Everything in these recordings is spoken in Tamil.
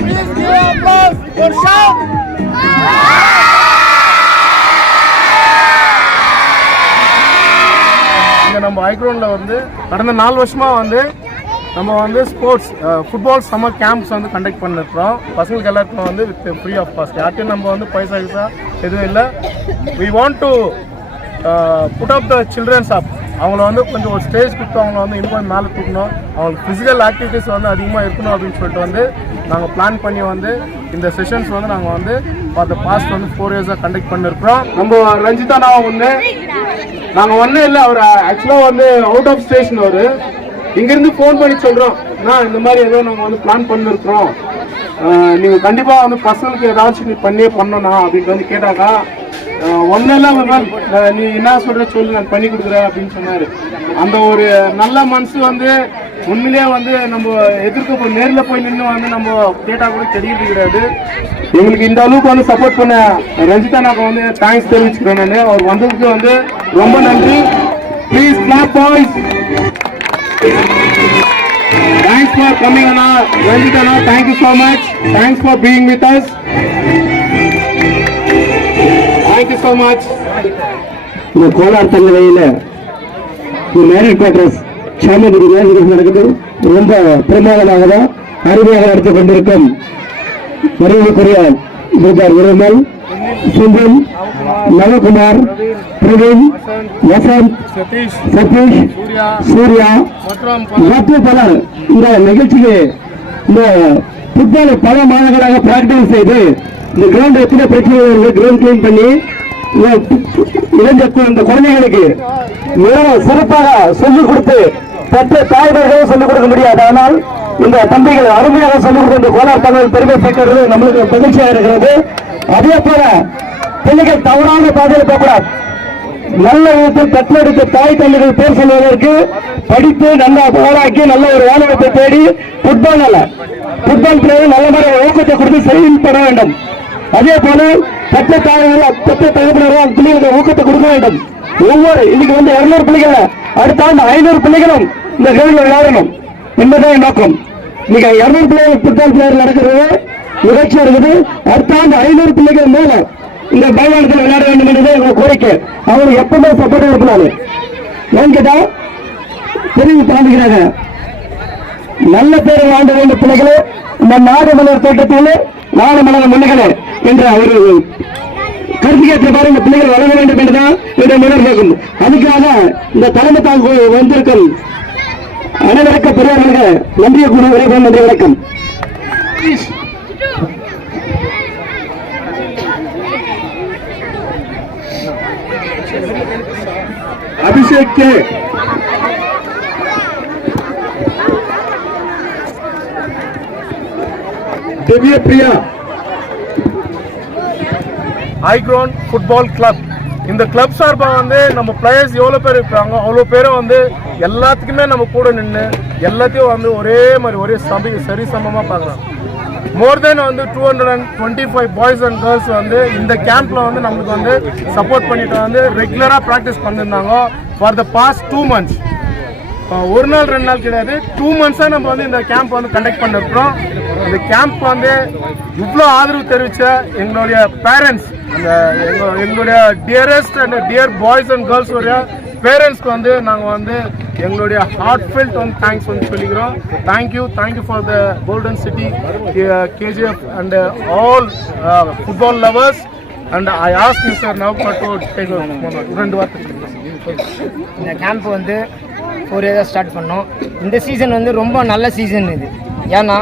Please give applause for Sham. இங்க நம்ம ஐக்ரோன்ல வந்து கடந்த 4 வருஷமா வந்து நம்ம வந்து ஸ்போர்ட்ஸ் ஃபுட்பால் சம்மர் கேம்ப்ஸ் வந்து கண்டக்ட் பண்ணிருக்கிறோம். பசங்களுக்கு எல்லாருக்கும் வந்து வித் ஃப்ரீ ஆஃப் காஸ்ட். யார்ட்டையும் நம்ம வந்து பைசா எதுவும் இல்லை. We want to put up the children's up. அவங்கள வந்து கொஞ்சம் ஒரு ஸ்டேஜ் கொடுத்து அவங்கள வந்து இன்னும் கொஞ்சம் மேலே தூக்கணும். அவங்களுக்கு ஃபிசிக்கல் ஆக்டிவிட்டிஸ் வந்து அதிகமாக இருக்கணும் அப்படின்னு சொல்லிட்டு வந்து நாங்கள் பிளான் பண்ணி வந்து இந்த செஷன்ஸ் வந்து நாங்கள் வந்து ஃபார் த பாஸ்ட் வந்து 4 இயர்ஸாக கண்டக்ட் பண்ணியிருக்கிறோம். நம்ம ரஞ்சிதானா வந்து நாங்கள் ஒன்றும் இல்லை, அவர் ஆக்சுவலாக வந்து அவுட் ஆஃப் ஸ்டேஷன். அவர் இங்கேருந்து ஃபோன் பண்ணி சொல்கிறோம், நான் இந்த மாதிரி ஏதோ நாங்கள் வந்து பிளான் பண்ணியிருக்கிறோம், நீங்கள் கண்டிப்பாக வந்து பசங்களுக்கு ஏதாச்சும் நீ பண்ணியே பண்ணணும் அப்படின்ட்டு வந்து கேட்டாக்கா, ஒன்றும் இல்லை மேம், நீ என்ன சொல்கிற சொல்லு, நான் பண்ணி கொடுக்குறேன் அப்படின்னு சொன்னார். அந்த ஒரு நல்ல மனசு வந்து உண்மையிலேயே வந்து நம்ம எதிர்க்க போய் நேரில் போய் நின்று வந்து நம்ம கேட்டால் கூட தெரியறது கிடையாது. எங்களுக்கு இந்த அளவுக்கு வந்து சப்போர்ட் பண்ண ரஞ்சிதானாக்கு வந்து தேங்க்ஸ் தெரிவிச்சுக்கிறேன். நான் அவர் வந்ததுக்கு வந்து ரொம்ப நன்றி. Please clap boys. Thanks for coming, Anna. Ranjitana, thank you so much. Thanks for being with us. Thank you so much. இந்த கோலார் தங்கவையில் மேரேஜ் குவார்டர்ஸ் சாமிபுரி மேரேஜ் நடக்குது. ரொம்ப பிரமாதமாக தான் அருமையாக நடத்தி கொண்டிருக்கும் மரியாதைக்குரிய விருமல், சுந்தன், நவகுமார், பிரவீன், வசந்த், சதீஷ், சூர்யா மற்றும் பலர் இந்த நிகழ்ச்சிக்கு இந்த ஃபுட்பாலை பல மாதங்களாக பிராக்டிஸ் செய்து இந்த கிரவுண்ட் எத்தனை பிரச்சனை கிரவுண்ட் கிளீன் பண்ணி இந்த குழந்தைகளுக்கு மிகவும் சிறப்பாக சொல்லிக் கொடுத்து பெற்ற தாய்மார்களும் சொல்லிக் கொடுக்க முடியாது. ஆனால் இந்த தம்பிகள் அருமையாக சொல்லிக் கொடுத்த கோலார் தகவல் பெருமை சேர்க்கிறது நம்மளுக்கு மகிழ்ச்சியாக இருக்கிறது. அதே போல பிள்ளைகள் தவறான பாதையில் போகக்கூடாது. நல்ல விதத்தில் பெற்றெடுத்த தாய் தந்தைகள் பேர் சொல்வதற்கு படித்து நல்லா போராக்கி நல்ல ஒரு வேலைவாய்ப்பை தேடி ஃபுட்பால் பிளேயர் நல்ல மாதிரி ஊக்கத்தை கொடுத்து செயல்பட வேண்டும். அதே போல பெற்ற தாய்கள் பெற்ற தகவலர்கள் அந்த பிள்ளைகளுக்கு ஊக்கத்தை கொடுக்க வேண்டும். ஒவ்வொரு இன்னைக்கு வந்து 200 பிள்ளைகள், அடுத்த ஆண்டு 500 பிள்ளைகளும் இந்த கிரவுண்டில் விளையாடணும் என்பதுதான் நோக்கம். இன்னைக்கு 200 பிள்ளைகள் ஃபுட்பால் பிளேயர் நடக்கிறது நிகழ்ச்சியா இருக்குது. அடுத்த ஆண்டு 500 பிள்ளைகள் மேல இந்த மைதானத்தில் விளையாட வேண்டும் என்பது எங்க கோரிக்கை. அவருக்கு எப்பவுமே சப்போர்ட் இருக்கலாது. ஏன்னு கேட்டா தெரிவி தாண்டுகிறாங்க. நல்ல பேரை வாங்க வேண்டிய பிள்ளைகளே, இந்த நாடு மலர் தோட்டத்தில் நாடு மலர் முன்னிகளே என்ற ஒரு கருத்துக்கேற்ற மாதிரி இந்த பிள்ளைகள் வளர வேண்டும் என்றுதான் என்னுடைய முன்னர் கேட்கும். அதுக்காக இந்த தலைமை தாங்க வந்திருக்கும் அனைவருக்க பெரியவர்களுக்கு நன்றியை கூறி விரைவாக நன்றி வணக்கம். अभिषेक के दिव्य प्रिया ஐக்ரோன் ஃபுட்பால் கிளப். இந்த கிளப் சார்பாக வந்து நம்ம பிளேயர்ஸ் எவ்வளோ பேர் இருக்காங்க அவ்வளோ பேரும் வந்து எல்லாத்துக்குமே நம்ம கூட நின்று எல்லாத்தையும் வந்து ஒரே மாதிரி ஒரே சரி சமமாக பார்க்குறோம். மோர் தென் வந்து 225 பாய்ஸ் அண்ட் கேர்ள்ஸ் வந்து இந்த கேம்பில் வந்து நம்மளுக்கு வந்து சப்போர்ட் பண்ணிட்டு வந்து ரெகுலராக ப்ராக்டிஸ் பண்ணியிருந்தாங்க ஃபார் த பாஸ்ட் 2 months. ஒரு நாள் 2 நாள் கிடையாது, 2 months நம்ம வந்து இந்த கேம்ப் வந்து கண்டக்ட் பண்ணிருக்கிறோம். இந்த கேம்ப் வந்து இவ்வளோ ஆதரவு தெரிவித்த எங்களுடைய பேரண்ட்ஸ், எங்களுடைய dearest and dear boys and girls உடைய பேரண்ட்ஸ்க்கு வந்து நாங்கள் வந்து எங்களுடைய ஹார்ட்ஃபெல்ட் வந்து தேங்க்ஸ் வந்து சொல்லிக்கிறோம். Thank you for the golden city KGF and all football lovers. And I ask Mister Navakumar to take ரெண்டு வார்த்தை. இந்த கேம்ப் வந்து 4 years ஸ்டார்ட் பண்ணோம். இந்த சீசன் வந்து ரொம்ப நல்ல சீசன் இது. ஏன்னா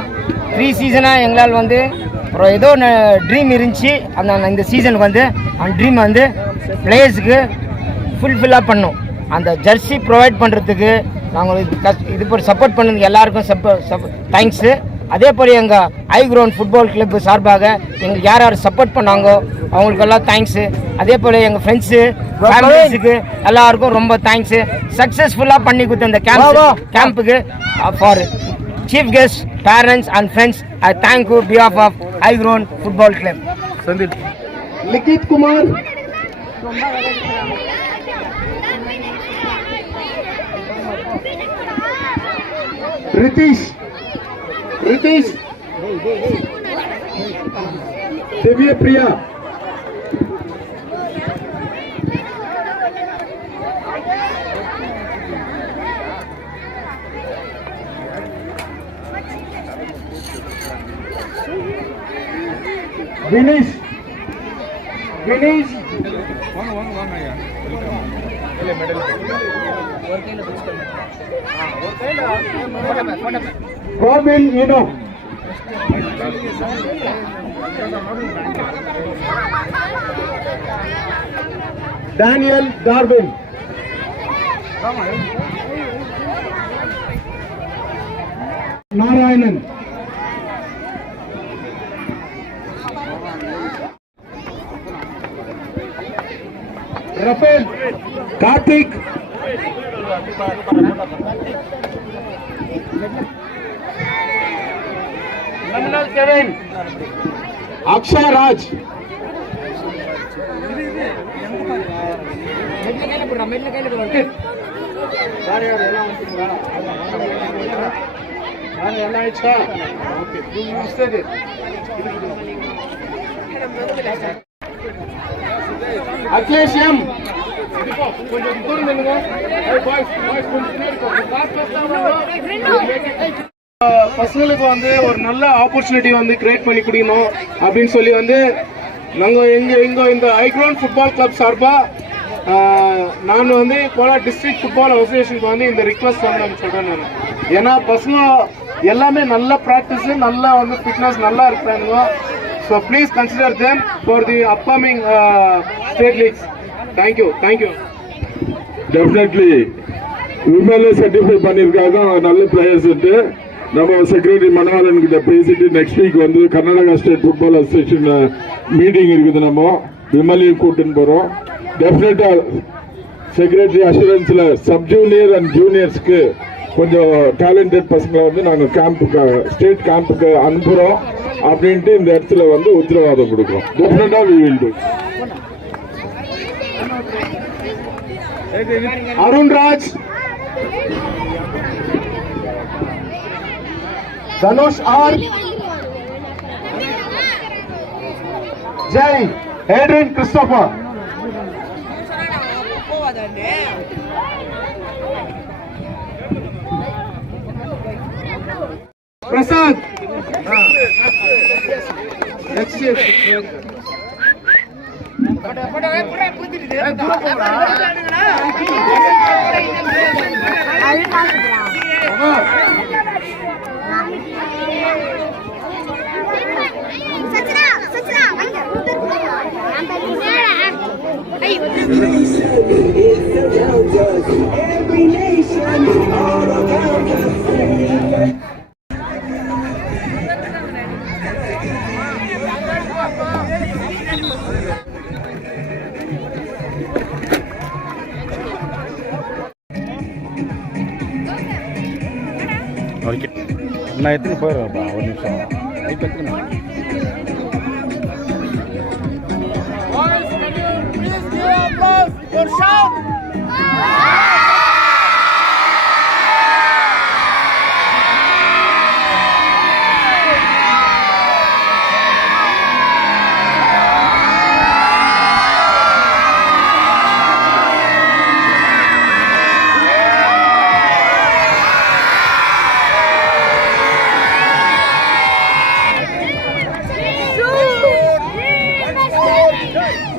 3 சீசனாக எங்களால் வந்து அப்புறம் ஏதோ ட்ரீம் இருந்துச்சு. இந்த சீசனுக்கு வந்து அந்த ட்ரீம் வந்து பிளேயர்ஸுக்கு ஃபுல்ஃபில்லாக பண்ணோம். அந்த ஜெர்சி ப்ரொவைட் பண்ணுறதுக்கு நாங்கள் இது போல் சப்போர்ட் பண்ணதுக்கு எல்லாருக்கும் தேங்க்ஸு. அதே போல் எங்கள் ஐக்ரோன் ஃபுட்பால் கிளப் சார்பாக எங்களுக்கு யார் யார் சப்போர்ட் பண்ணாங்கோ அவங்களுக்கெல்லாம் தேங்க்ஸு. அதே போல் எங்கள் ஃப்ரெண்ட்ஸு ஃபேமிலிஸுக்கு எல்லாருக்கும் ரொம்ப தேங்க்ஸு. சக்ஸஸ்ஃபுல்லாக பண்ணி கொடுத்த இந்த கேம்புக்கு for chief guest, parents and friends I thank you behalf of ஐக்ரோன் ஃபுட்பால் கிளப். சந்தீப், லிகித் குமார், ரிதீஷ் திவ்ய பிரியா, வினீஷ் கோபின் இனோ, Daniel Darwin, Narayanan, Raphael, Karthik, Kevin, Akshay Raj, Akhilesh M, கொஞ்சம் தூரம் நில்லுங்க. பசங்களுக்கு வந்து ஒரு நல்ல ஆப்பர்ச்சுனிட்டி வந்து கிரியேட் பண்ணி கொடுக்கணும் அப்படின்னு சொல்லி வந்து நாங்கள் எங்க இந்த ஐக்ரோன் ஃபுட்பால் கிளப் சார்பாக நான் வந்து கோலார் டிஸ்ட்ரிக்ட் ஃபுட்பால் அசோசியேஷனுக்கு வந்து இந்த ரிக்வஸ்ட் வந்து நான் சொல்கிறேன். நான் ஏன்னா பசங்க எல்லாமே நல்ல ப்ராக்டிஸு, நல்லா வந்து ஃபிட்னஸ் நல்லா இருக்கிறாங்க. So please consider them for the upcoming state leagues. Thank you. Definitely விமலே சர்டிஃபை பண்ணியிருக்காங்க நல்ல பிளேயர்ஸ்ட்டு. நம்ம செக்ரட்டரி மனோகரன் கிட்ட பேசிட்டு நெக்ஸ்ட் வீக் வந்து Karnataka state football association meeting இருக்குது. நம்ம விமலையும் கூட்டின்னு போகிறோம். டெஃபினட்டா செக்ரட்டரி அஷூரன்ஸில் சப் ஜூனியர் அண்ட் ஜூனியர்ஸ்க்கு கொஞ்சம் டேலண்டட் பசங்களை வந்து நாங்கள் கேம்புக்கு ஸ்டேட் கேம்புக்கு அனுப்புகிறோம் அப்படின்ட்டு இந்த இடத்துல வந்து உத்தரவாதம் கொடுக்குறோம். டெஃபினட்டா we will do. Arunraj, Dhanush R, Jai, Adrian Christopher, Prasad, Every nation, all around us. நான் எத்தனை போயிடுறேன்ப்பா, ஒரு நிமிஷம். Shoot!